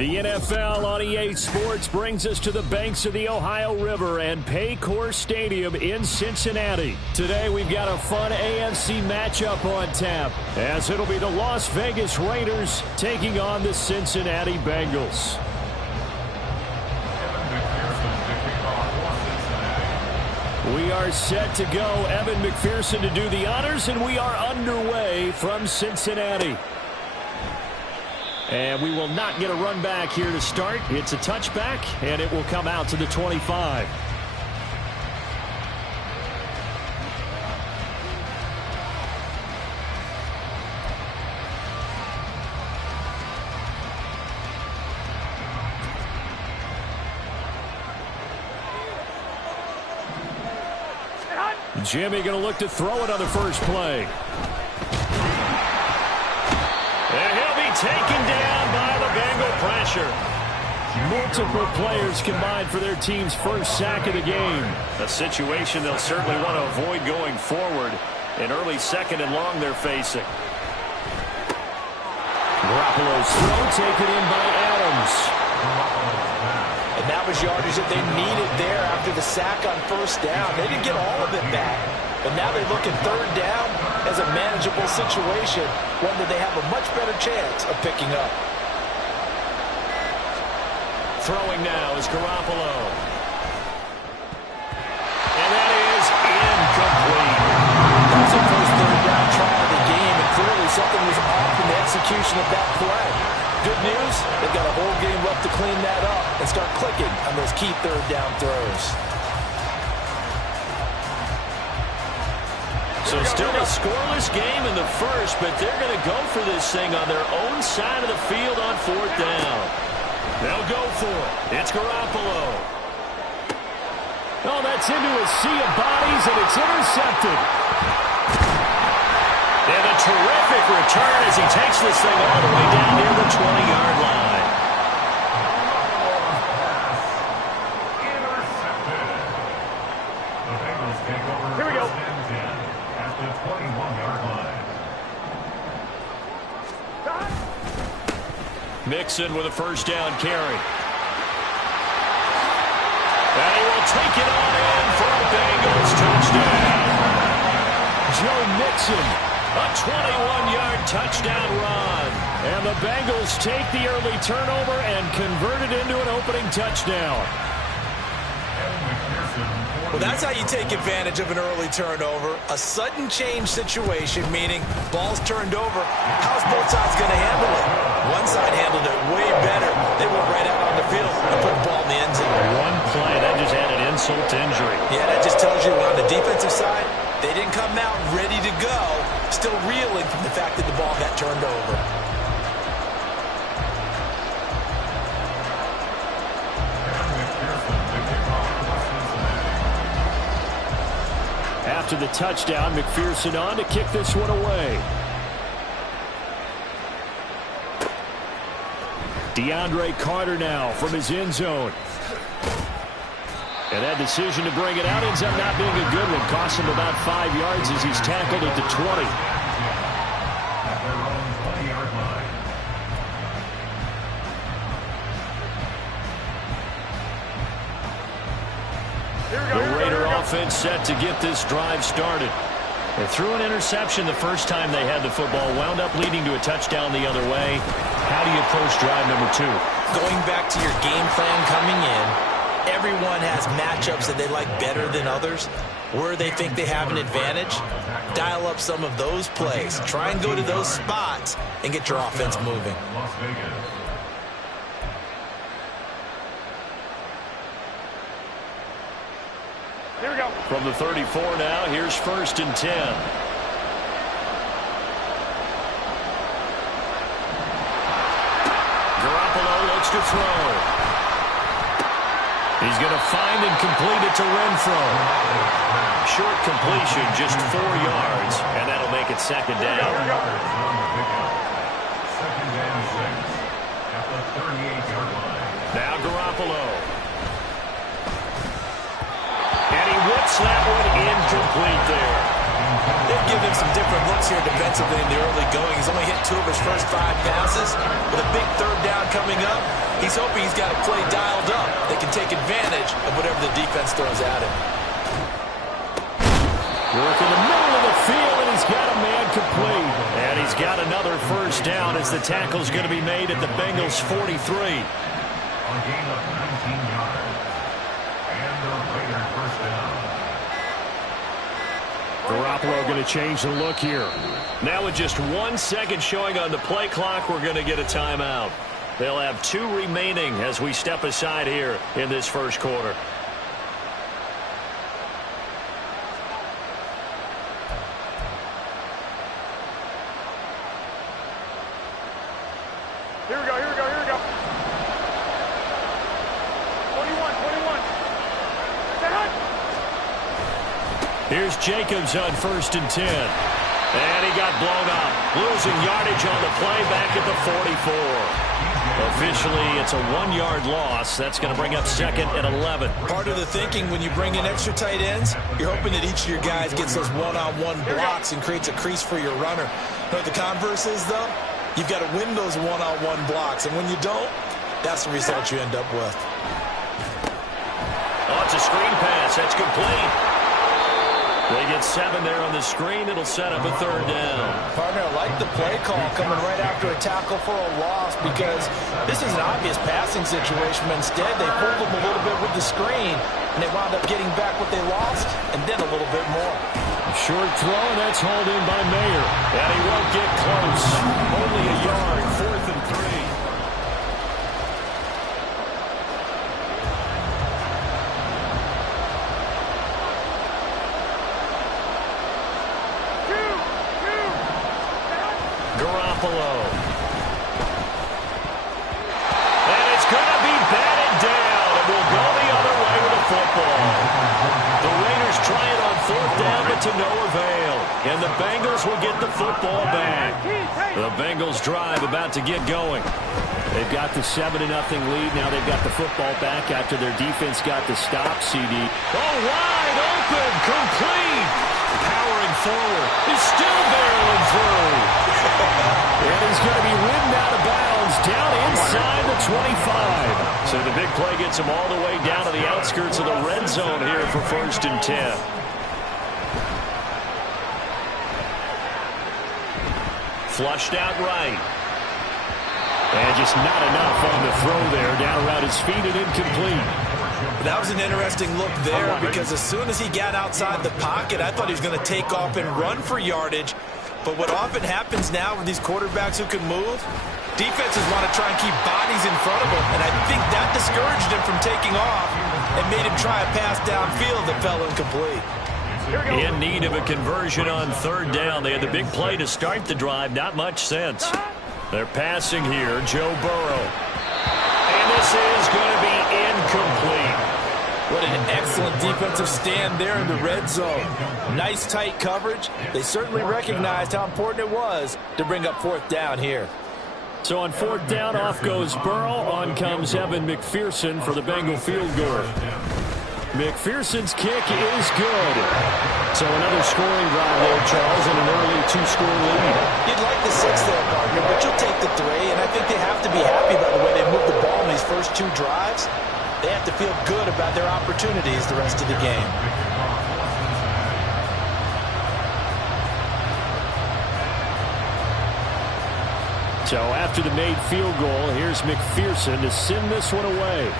The NFL on EA Sports brings us to the banks of the Ohio River and Paycor Stadium in Cincinnati. Today we've got a fun AFC matchup on tap, as it'll be the Las Vegas Raiders taking on the Cincinnati Bengals. We are set to go. Evan McPherson to do the honors, and we are underway from Cincinnati. And we will not get a run back here to start. It's a touchback, and it will come out to the 25. Jimmy going to look to throw it on the first play. And he'll be taken down by the Bengal pressure. Multiple players combined for their team's first sack of the game. A situation they'll certainly want to avoid going forward. An early second and long they're facing. Garoppolo's throw taken in by Adams. And that was yardage that they needed there after the sack on first down. They didn't get all of it back, but now they look at third down as a manageable situation, one that they have a much better chance of picking up. Throwing now is Garoppolo. And that is incomplete. That was the first third down try of the game, and clearly something was off in the execution of that play. Good news, they've got a whole game left to clean that up and start clicking on those key third down throws. So still a scoreless game in the first, but they're going to go for this thing on their own side of the field on fourth down. They'll go for it. It's Garoppolo. Oh, that's into a sea of bodies, and it's intercepted. And a terrific return as he takes this thing all the way down near the 20-yard line. Here we go. At the 21-yard line. Mixon with a first down carry. And he will take it on in for a Bengals touchdown. Joe Mixon. A 21-yard touchdown run. And the Bengals take the early turnover and convert it into an opening touchdown. Well, that's how you take advantage of an early turnover. A sudden change situation, meaning ball's turned over. How's both sides going to handle it? One side handled it way better. They went right out on the field and put the ball in the end zone. One play, that just added insult to injury. Yeah, that just tells you on the defensive side, they didn't come out ready to go, still reeling from the fact that the ball got turned over. After the touchdown, McPherson on to kick this one away. DeAndre Carter now from his end zone. And that decision to bring it out ends up not being a good one. Costs him about 5 yards as he's tackled at the 20. The Raider offense set to get this drive started. They threw an interception the first time they had the football, wound up leading to a touchdown the other way. How do you approach drive number 2? Going back to your game plan coming in, everyone has matchups that they like better than others. Where they think they have an advantage, dial up some of those plays. Try and go to those spots and get your offense moving. Here we go. From the 34 now, here's 1st and 10. Garoppolo looks to throw. He's going to find and complete it to Renfro. Short completion, just 4 yards, and that'll make it 2nd down. Now Garoppolo. And he whips that one incomplete there. They've given him some different looks here defensively in the early going. He's only hit 2 of his first 5 passes. With a big third down coming up, he's hoping he's got a play dialed up that can take advantage of whatever the defense throws at him. Work in the middle of the field, and he's got a man complete. And he's got another first down as the tackle's going to be made at the Bengals' 43. A gain of 19 yards. And the Raiders first down. Garoppolo going to change the look here. Now with just 1 second showing on the play clock, we're going to get a timeout. They'll have 2 remaining as we step aside here in this first quarter. Here we go, here we go, here we go. 21, 21. Here's Jacobs on 1st and 10. And he got blown up. Losing yardage on the play back at the 44. Officially, it's a 1-yard loss. That's going to bring up 2nd and 11. Part of the thinking when you bring in extra tight ends, you're hoping that each of your guys gets those one-on-one blocks and creates a crease for your runner. But the converse is, though, you've got to win those one-on-one blocks. And when you don't, that's the result you end up with. Oh, it's a screen pass. That's complete. They get 7 there on the screen. It'll set up a 3rd down. Partner, I like the play call coming right after a tackle for a loss because this is an obvious passing situation. But instead, they pulled them a little bit with the screen, and they wound up getting back what they lost and then a little bit more. Short throw, and that's hauled in by Mayer. And he won't get close. Only a yard, 4th and 3. Garoppolo. And it's going to be batted down. It will go the other way with the football. The Raiders try it on 4th down, but to no avail. And the Bengals will get the football back. The Bengals drive about to get going. They've got the 7-0 lead. Now they've got the football back after their defense got the stop, CD. Oh, wide open, complete. Powering forward. He's still barreling through. And he's going to be ridden out of bounds down inside the 25. So the big play gets him all the way down to the outskirts of the red zone here for 1st and 10. Flushed out right. And just not enough on the throw there. Down around his feet and incomplete. That was an interesting look there because as soon as he got outside the pocket, I thought he was going to take off and run for yardage. But what often happens now with these quarterbacks who can move, defenses want to try and keep bodies in front of him. And I think that discouraged him from taking off and made him try a pass downfield that fell incomplete. In need of a conversion on 3rd down. They had the big play to start the drive. Not much sense. They're passing here. Joe Burrow. And this is going to be incomplete. What an excellent defensive stand there in the red zone. Nice tight coverage. They certainly recognized how important it was to bring up 4th down here. So on 4th down, off goes Burrow. On comes Evan McPherson for the Bengal field goal. McPherson's kick is good. So another scoring drive there, Charles, and an early 2-score lead. You'd like the 6 there, partner, but you'll take the 3. And I think they have to be happy by the way they moved the ball in these first 2 drives. They have to feel good about their opportunities the rest of the game. So after the made field goal, here's McPherson to send this one away.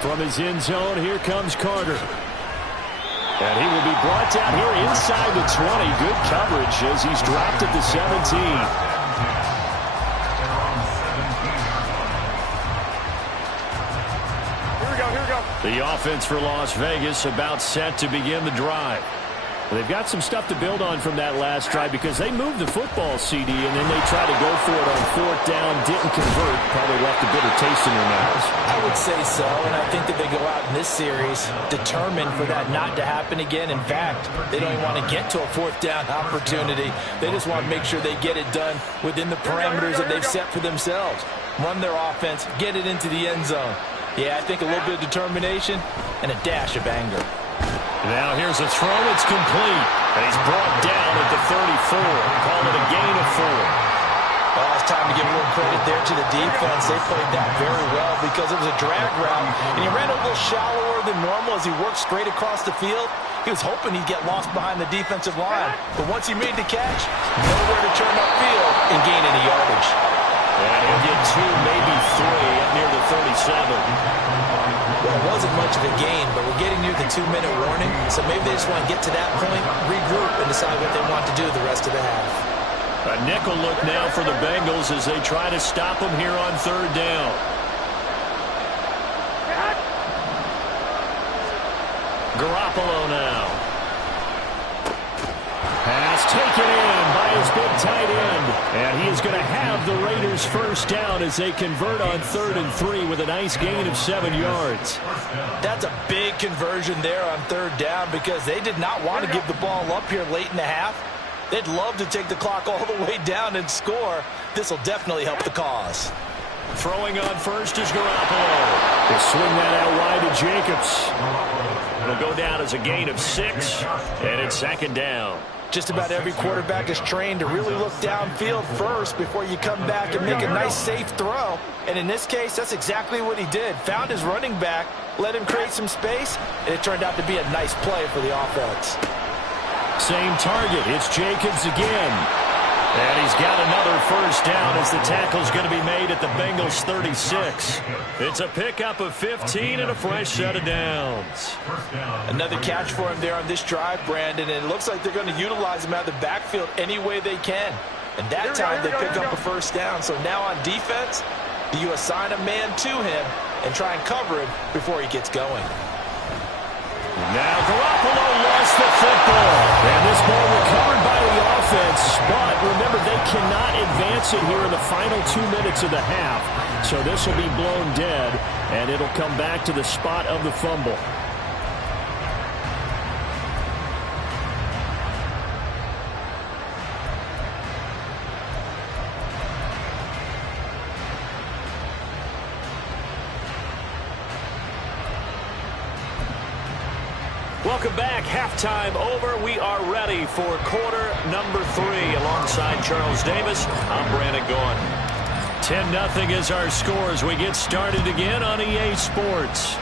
From his end zone, here comes Carter. And he will be brought down here inside the 20. Good coverage as he's dropped at the 17. The offense for Las Vegas about set to begin the drive. They've got some stuff to build on from that last drive because they moved the football, CD, and then they tried to go for it on 4th down, didn't convert, probably left a bitter taste in their mouths. I would say so, and I think that they go out in this series determined for that not to happen again. In fact, they don't even want to get to a 4th down opportunity. They just want to make sure they get it done within the parameters that they've set for themselves. Run their offense, get it into the end zone. Yeah, I think a little bit of determination and a dash of anger. Now here's a throw. It's complete. And he's brought down at the 34. Call it a gain of 4. Well, it's time to give a little credit there to the defense. They played that very well because it was a drag route, and he ran a little shallower than normal as he worked straight across the field. He was hoping he'd get lost behind the defensive line, but once he made the catch, nowhere to turn upfield and gain any yardage. And he'll get 2, maybe 3 up near the 37. Well, it wasn't much of a gain, but we're getting near the 2-minute warning, so maybe they just want to get to that point, regroup, and decide what they want to do the rest of the half. A nickel look now for the Bengals as they try to stop them here on 3rd down. Garoppolo now. Pass taken in by his big tight end. And he is going to have the Raiders 1st down as they convert on 3rd and 3 with a nice gain of 7 yards. That's a big conversion there on 3rd down because they did not want to give the ball up here late in the half. They'd love to take the clock all the way down and score. This will definitely help the cause. Throwing on first is Garoppolo. They swing that out wide to Jacobs. It'll go down as a gain of 6, and it's 2nd down. Just about every quarterback is trained to really look downfield first before you come back and make a nice, safe throw. And in this case, that's exactly what he did. Found his running back, let him create some space, and it turned out to be a nice play for the offense. Same target. It's Jacobs again. And he's got another 1st down as the tackle's going to be made at the Bengals 36. It's a pickup of 15 and a fresh set of downs. Another catch for him there on this drive, Brandon, and it looks like they're going to utilize him out of the backfield any way they can. And that time they pick up a 1st down. So now on defense, do you assign a man to him and try and cover him before he gets going? Now Garoppolo lost the football. And this ball recovered by the offense. But remember, they cannot advance it here in the final 2 minutes of the half. So this will be blown dead, and it'll come back to the spot of the fumble. Welcome back. Halftime over. We are ready for quarter number 3. Alongside Charles Davis, I'm Brandon Gaughan. 10-0 is our score as we get started again on EA Sports.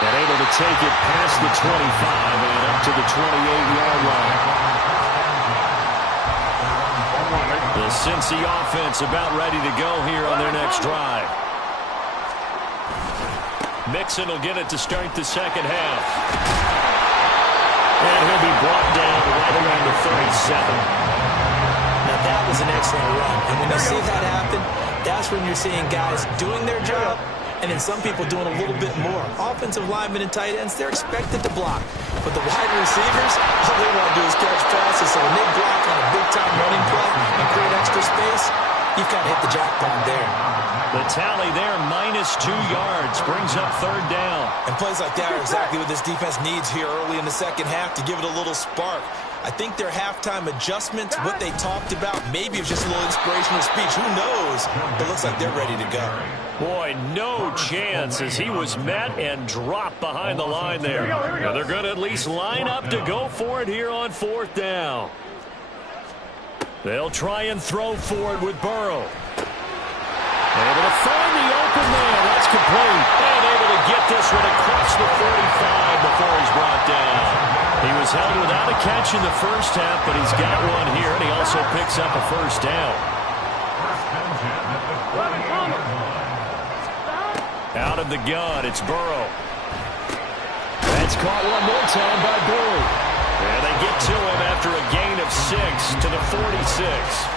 And able to take it past the 25 and up to the 28-yard line. The Cincy offense about ready to go here on their next drive. Mixon will get it to start the 2nd half. And he'll be brought down right around the 37. Now that was an excellent run. And when you see that happen, that's when you're seeing guys doing their job and then some people doing a little bit more. Offensive linemen and tight ends, they're expected to block. But the wide receivers, all they want to do is catch passes. So when they block on a big-time running play and create extra space, you've got to hit the jackpot there. The tally there, -2 yards, brings up 3rd down. And plays like that are exactly what this defense needs here early in the 2nd half to give it a little spark. I think their halftime adjustments, what they talked about, maybe it was just a little inspirational speech. Who knows? But it looks like they're ready to go. Boy, no chance as he was met and dropped behind the line there. And they're going to at least line up to go for it here on 4th down. They'll try and throw for it with Burrow. Able to find the open man. That's complete. And able to get this one across the 45 before he's brought down. He was held without a catch in the 1st half, but he's got one here, and he also picks up a 1st down. Out of the gun, it's Burrow. That's caught one more time by Burrow. And they get to him after a gain of 6 to the 46.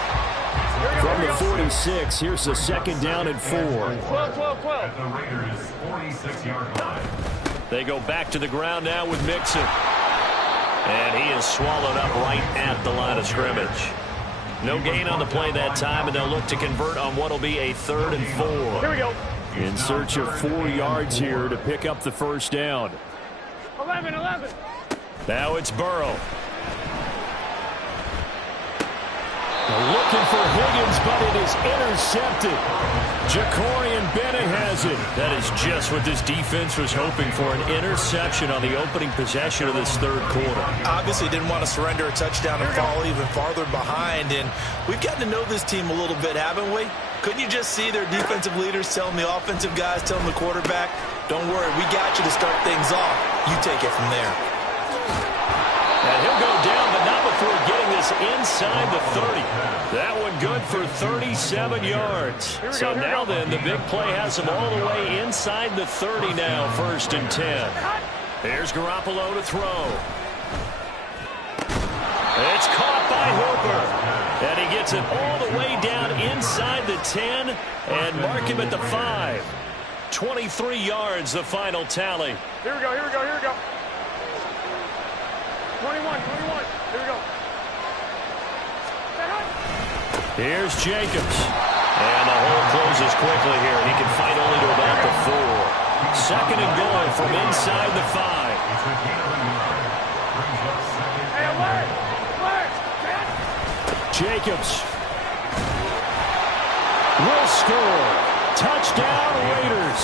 From the 46, here's the 2nd down and 4. 12. At the Raiders' 46-yard line. They go back to the ground now with Mixon. And he is swallowed up right at the line of scrimmage. No gain on the play that time, and they'll look to convert on what will be a 3rd and 4. Here we go. In search of 4 yards here to pick up the 1st down. 11. Now it's Burrow. Looking for Higgins, but it is intercepted. Jacorian Bennett has it. That is just what this defense was hoping for, an interception on the opening possession of this third quarter. Obviously didn't want to surrender a touchdown and fall even farther behind. And we've gotten to know this team a little bit, haven't we? Couldn't you just see their defensive leaders telling the offensive guys, telling the quarterback, don't worry, we got you to start things off. You take it from there. And he'll go down, but not before getting this inside the 30. That one good for 37 yards. So now then, the big play has him all the way inside the 30 now, 1st and 10. Here's Garoppolo to throw. It's caught by Hooper. And he gets it all the way down inside the 10 and mark him at the 5. 23 yards, the final tally. Here we go, here we go, here we go. 21. Here we go. Here's Jacobs. And the hole closes quickly here. He can fight only to about the 4. 2nd and goal from inside the 5. Hey, alert! Jacobs will score. Touchdown, Raiders.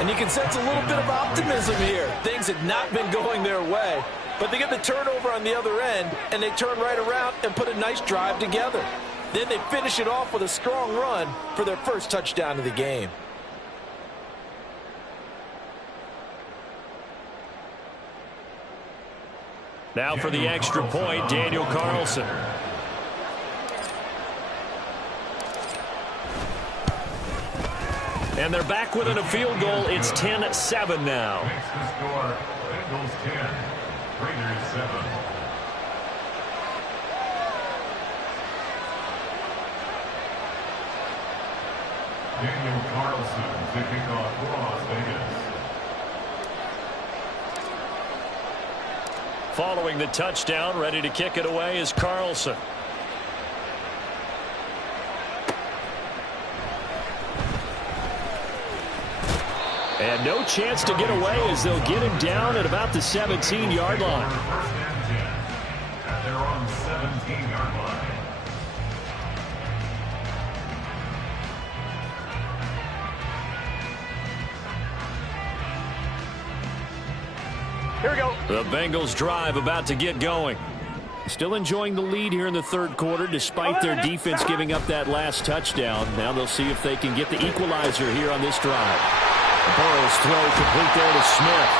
And you can sense a little bit of optimism here. Things had not been going their way, but they get the turnover on the other end, and they turn right around and put a nice drive together. Then they finish it off with a strong run for their first touchdown of the game. Now for the extra point, Daniel Carlson. And they're back within a field goal. It's 10-7 now. Makes the score Bengals 10, Raiders 7. Daniel Carlson to kick off for Las Vegas. Following the touchdown, ready to kick it away is Carlson. And no chance to get away as they'll get him down at about the 17-yard line. First and 10 at their own 17-yard line. Here we go. The Bengals drive about to get going. Still enjoying the lead here in the third quarter despite their defense giving up that last touchdown. Now they'll see if they can get the equalizer here on this drive. Burrow's throw complete there to Smith.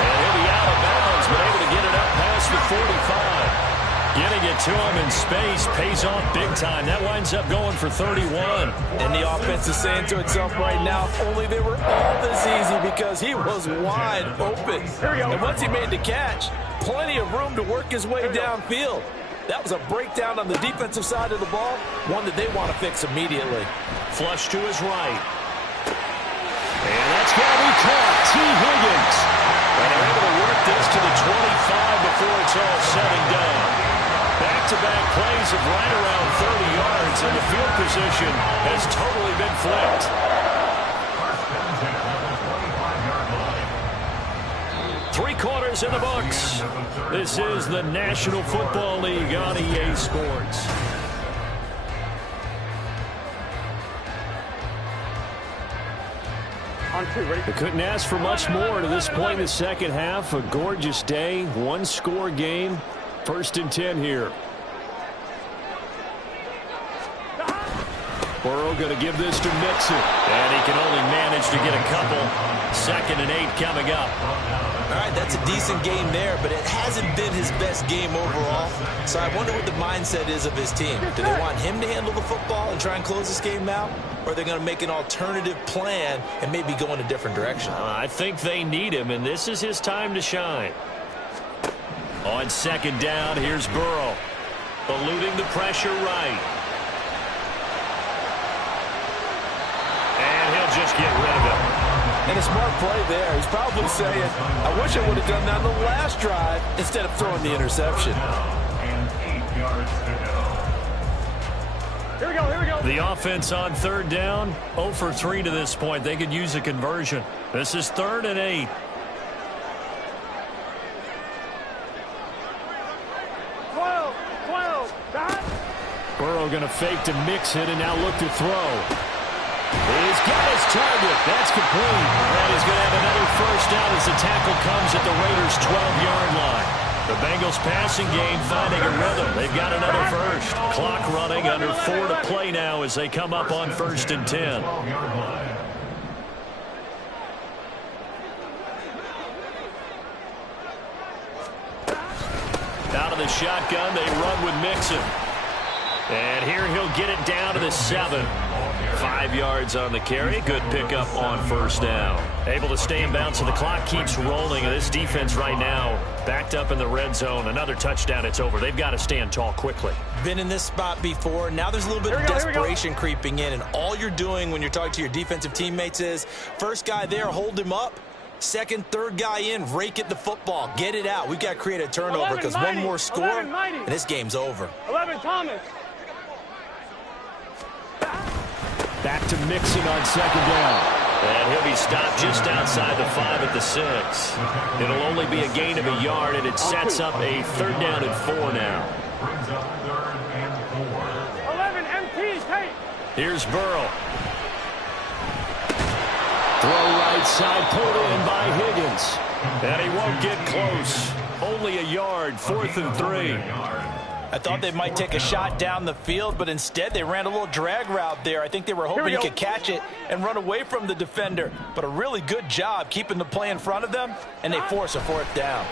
And he'll be out of bounds, but able to get it up past the 45. Getting it to him in space pays off big time. That winds up going for 31. And the offense is saying to itself right now, if only they were all this easy, because he was wide open. And once he made the catch, plenty of room to work his way downfield. That was a breakdown on the defensive side of the ball, one that they want to fix immediately. Flush to his right. And that's got to be caught. T. Higgins. And they're able to work this to the 25 before it's all said and done. Back-to-back plays of right around 30 yards, and the field position has totally been flipped. First and 10 at the 25-yard line. 3 quarters in the books. This is the National Football League on EA Sports. On 2, ready? They couldn't ask for much more to this point in the second half. A gorgeous day, one-score game. 1st and 10 here. Burrow going to give this to Mixon. And he can only manage to get a couple. 2nd and 8 coming up. All right, that's a decent game there, but it hasn't been his best game overall. So I wonder what the mindset is of his team. Do they want him to handle the football and try and close this game out? Or are they going to make an alternative plan and maybe go in a different direction? I think they need him, and this is his time to shine. On 2nd down, here's Burrow. Eluding the pressure right. And he'll just get rid of it. And a smart play there. He's probably saying, I wish I would have done that on the last drive instead of throwing the interception. And 8 yards to go. Here we go, here we go. The offense on 3rd down, 0 for 3 to this point. They could use a conversion. This is 3rd and 8. 12, 12, Burrow going to fake to mix it and now look to throw. He's got his target. That's complete. And he's going to have another first down as the tackle comes at the Raiders' 12-yard line. The Bengals passing game finding a rhythm. They've got another first. Clock running under 4 to play now as they come up on 1st and 10. Out of the shotgun, they run with Mixon. And here he'll get it down to the 7. 5 yards on the carry. Good pickup on first down. Able to stay in bounds, so the clock keeps rolling. And this defense right now backed up in the red zone. Another touchdown, it's over. They've got to stand tall quickly. Been in this spot before. Now there's a little bit of desperation creeping in. And all you're doing when you're talking to your defensive teammates is, first guy there, hold him up. Second, third guy in, rake at the football. Get it out. We've got to create a turnover because one more score, and this game's over. 11, Thomas. Back to Mixon on 2nd down. And he'll be stopped just outside the 5 at the 6. It'll only be a gain of a yard, and it sets up a 3rd down and 4 now. 11, MT, Tate. Here's Burrow. Throw right side, pulled in by Higgins. And he won't get close. Only a yard, 4th and 3. I thought they might take a shot down the field, but instead they ran a little drag route there. I think they were hoping he could catch it and run away from the defender. But a really good job keeping the play in front of them, and they force a 4th down.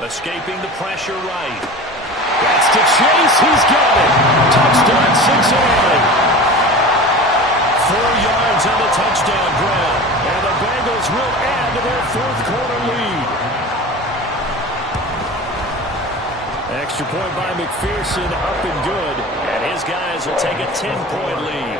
Escaping the pressure right. That's to Chase. He's got it. Touchdown, Cincinnati. 4 yards on the touchdown grab. And the Bengals will add to their 4th quarter lead. Extra point by McPherson, up and good. And his guys will take a 10-point lead.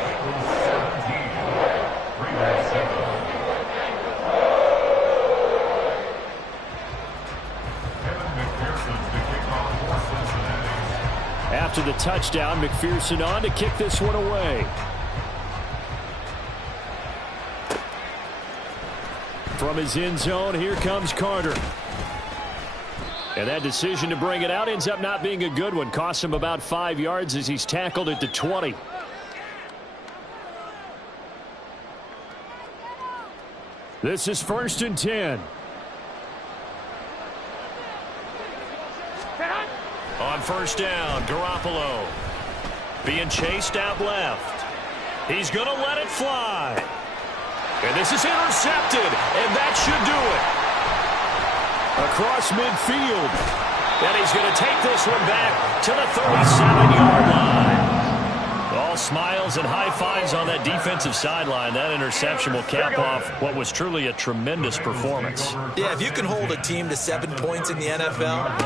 After the touchdown, McPherson on to kick this one away. From his end zone, here comes Carter. And that decision to bring it out ends up not being a good one. Costs him about 5 yards as he's tackled at the 20. This is 1st and 10. On 1st down, Garoppolo being chased out left. He's going to let it fly. And this is intercepted, and that should do it. Across midfield. And he's going to take this one back to the 37-yard line. All smiles and high fives on that defensive sideline. That interception will cap off what was truly a tremendous performance. Yeah, if you can hold a team to 7 points in the NFL,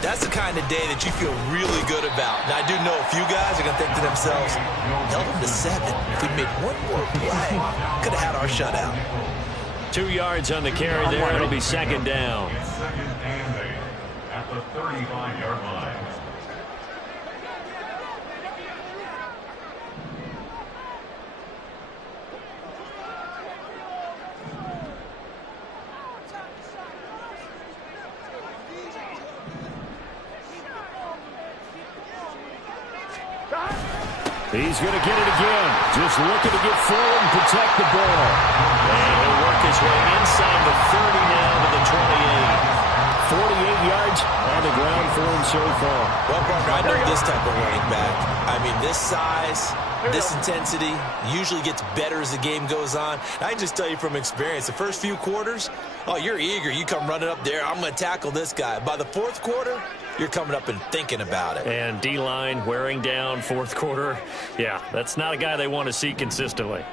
that's the kind of day that you feel really good about. Now, I do know a few guys are going to think to themselves, held them to 7. If we made one more play, could have had our shutout. 2 yards on the carry there. It'll be 2nd down. Second and 8 at the 35-yard line. He's going to get it again. Just looking to get forward and protect the ball. And he'll work his way inside the 30 now to the 28. 48 yards on the ground for him so far. Well, Parker, I know this type of running back. I mean, this size, this intensity usually gets better as the game goes on. I can just tell you from experience, the first few quarters, oh, you're eager. You come running up there, I'm going to tackle this guy. By the 4th quarter, you're coming up and thinking about it. And D-line wearing down 4th quarter. Yeah, that's not a guy they want to see consistently.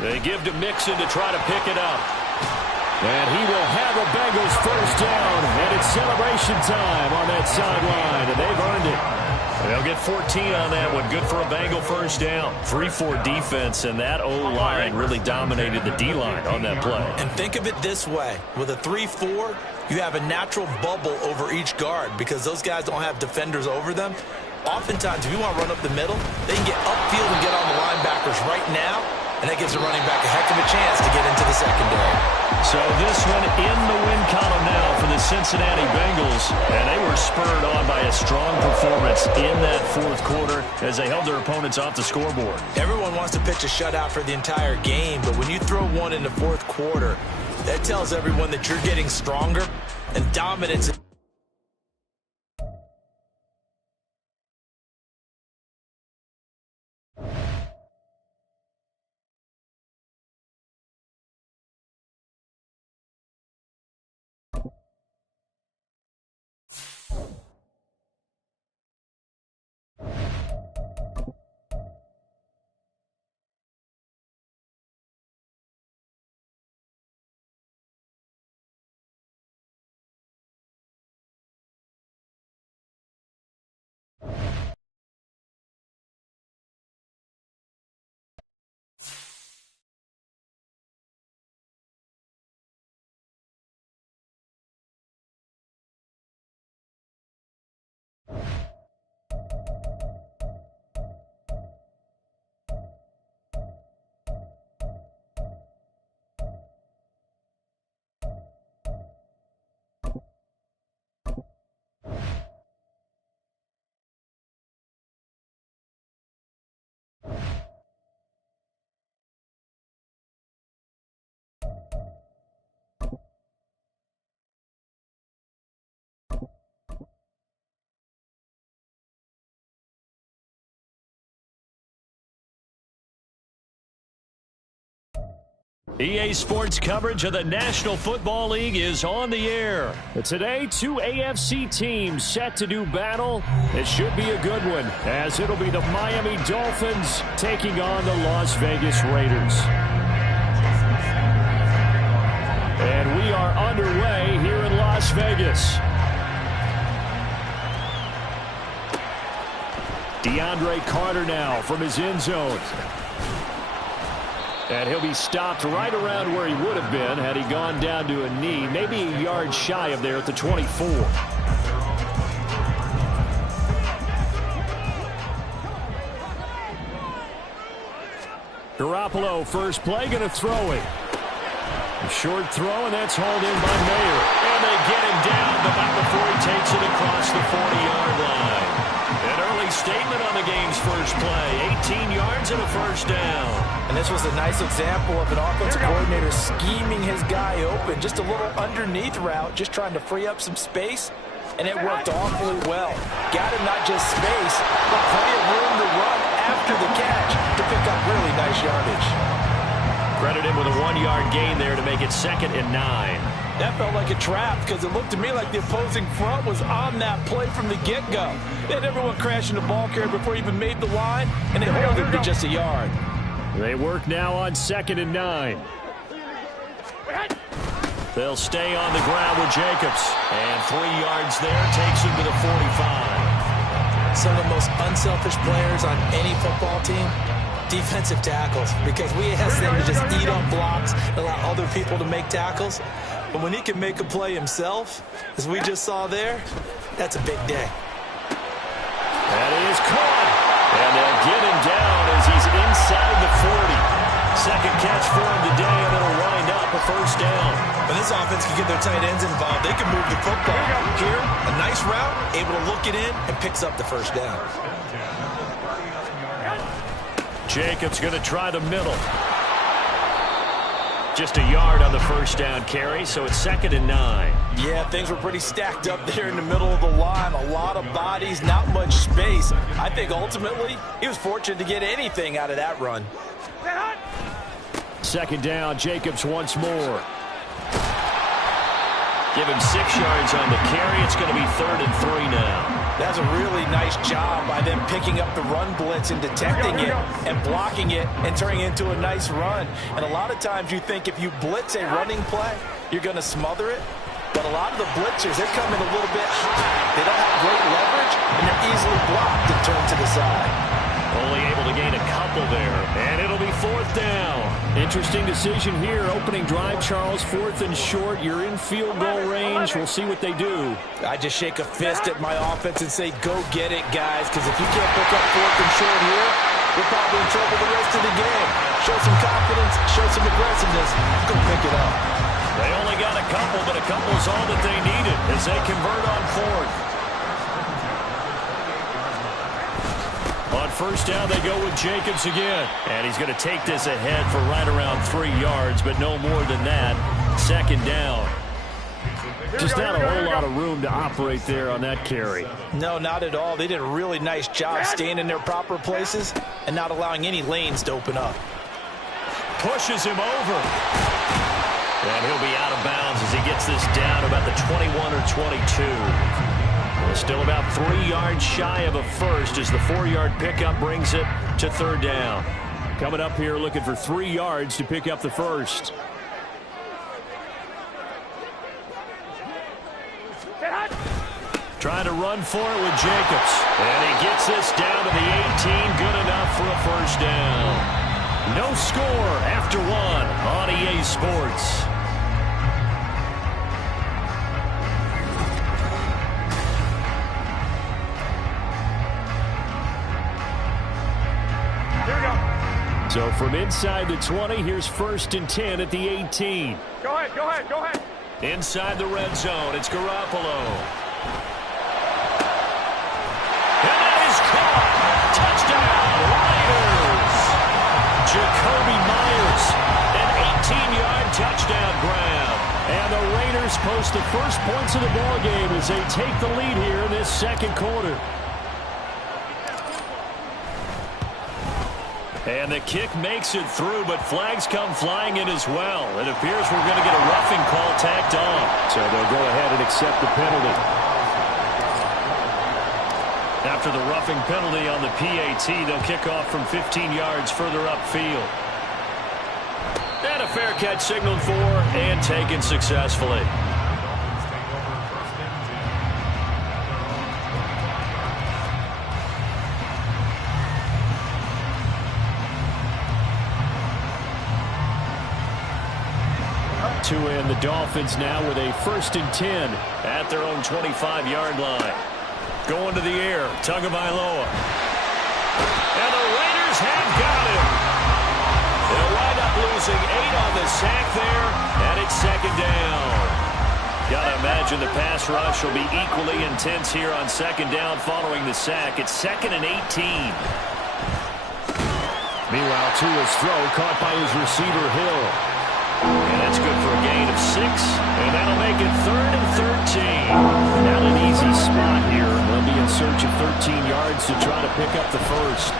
They give to Mixon to try to pick it up. And he will have a Bengals first down. And it's celebration time on that sideline. And they've earned it. They'll get 14 on that one. Good for a Bengal first down. 3-4 defense, and that O-line really dominated the D-line on that play. And think of it this way. With a 3-4, you have a natural bubble over each guard because those guys don't have defenders over them. Oftentimes, if you want to run up the middle, they can get upfield and get on the linebackers right now, and that gives the running back a heck of a chance to get into the secondary. So this one in the win column now for the Cincinnati Bengals, and they were spurred on by a strong performance in that fourth quarter as they held their opponents off the scoreboard. Everyone wants to pitch a shutout for the entire game, but when you throw one in the fourth quarter, that tells everyone that you're getting stronger, and dominance. EA Sports coverage of the National Football League is on the air. Today, two AFC teams set to do battle. It should be a good one, as it'll be the Miami Dolphins taking on the Las Vegas Raiders. And we are underway here in Las Vegas. DeAndre Carter now from his end zone. And he'll be stopped right around where he would have been had he gone down to a knee, maybe a yard shy of there at the 24. Garoppolo, first play, going to throw it. A short throw, and that's hauled in by Mayer. And they get him down, but not before he takes it across the 40-yard line. An early statement on the game's first play. 18 yards and a first down. And this was a nice example of an offensive coordinator scheming his guy open. Just a little underneath route, just trying to free up some space. And it worked awfully well. Got him not just space, but plenty of room to run after the catch to pick up really nice yardage. Credit him with a 1-yard gain there to make it 2nd and 9. That felt like a trap because it looked to me like the opposing front was on that play from the get-go. They had everyone crashing the ball carrier before he even made the line, and they held him to just a yard. They work now on 2nd and 9. They'll stay on the ground with Jacobs. And 3 yards there takes him to the 45. Some of the most unselfish players on any football team, defensive tackles, because we ask them to just eat up blocks and allow other people to make tackles. But when he can make a play himself, as we just saw there, that's a big day. That is caught. And they'll get him down as he's inside the 40. Second catch for him today, and it'll wind up a first down. When this offense can get their tight ends involved, they can move the football. Here, a nice route, able to look it in, and picks up the first down. Jacobs going to try the middle. Just a yard on the first down carry, so it's 2nd and 9. Yeah, things were pretty stacked up there in the middle of the line. A lot of bodies, not much space. I think ultimately he was fortunate to get anything out of that run. 2nd down, Jacobs once more. Give him 6 yards on the carry. It's going to be 3rd and 3 now. That's a really nice job by them picking up the run blitz and detecting it and blocking it and turning it into a nice run. And a lot of times you think if you blitz a running play, you're going to smother it. But a lot of the blitzers, they're coming a little bit high. They don't have great leverage, and they're easily blocked and turned to the side. Only able to gain a couple there, and it'll be 4th down. Interesting decision here. Opening drive, Charles, 4th and short. You're in field goal range. We'll see what they do. I just shake a fist at my offense and say, go get it, guys, because if you can't pick up 4th and short here, We're probably in trouble the rest of the game. Show some confidence, show some aggressiveness, go pick it up. They only got a couple, but a couple is all that they needed as they convert on fourth. On first down, they go with Jacobs again. And he's going to take this ahead for right around 3 yards, but no more than that. Second down. Just not a whole lot of room to operate there on that carry. No, not at all. They did a really nice job staying in their proper places and not allowing any lanes to open up. Pushes him over. And he'll be out of bounds as he gets this down about the 21 or 22. Still about 3 yards shy of a first as the 4-yard pickup brings it to third down. Coming up here looking for 3 yards to pick up the first. Trying to run for it with Jacobs. And he gets this down to the 18. Good enough for a first down. No score after one on EA Sports. So from inside the 20, here's 1st and 10 at the 18. Go ahead. Inside the red zone, it's Garoppolo. And that is caught. Touchdown, Raiders. Jacoby Myers, an 18-yard touchdown grab. And the Raiders post the first points of the ballgame as they take the lead here in this second quarter. And the kick makes it through, but flags come flying in as well. It appears we're going to get a roughing call tacked on. So they'll go ahead and accept the penalty. After the roughing penalty on the PAT, they'll kick off from 15 yards further upfield. And a fair catch signaled for and taken successfully. To end the Dolphins now with a 1st and 10 at their own 25-yard line. Going to the air, Tagovailoa. And the Raiders have got him. They'll wind up losing 8 on the sack there, and it's second down. Gotta imagine the pass rush will be equally intense here on second down following the sack. It's 2nd and 18. Meanwhile, Tua's throw caught by his receiver, Hill. And that's good for a gain of 6, and that'll make it 3rd and 13. Not an easy spot here. They'll be in search of 13 yards to try to pick up the first.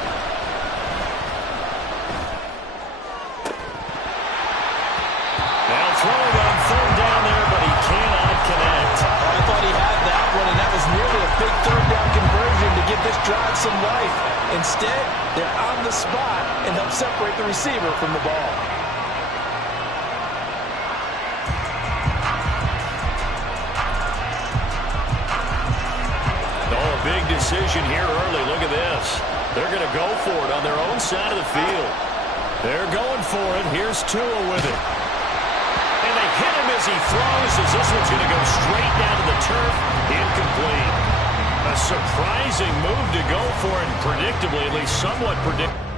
They'll throw it on 3rd down there, but he cannot connect. I thought he had that one, and that was nearly a big 3rd down conversion to give this drive some life. Instead, they're on the spot and help separate the receiver from the ball. Big decision here early. Look at this. They're going to go for it on their own side of the field. They're going for it. Here's Tua with it. And they hit him as he throws, as this one's going to go straight down to the turf. Incomplete. A surprising move to go for it, and predictably, at least somewhat predictable.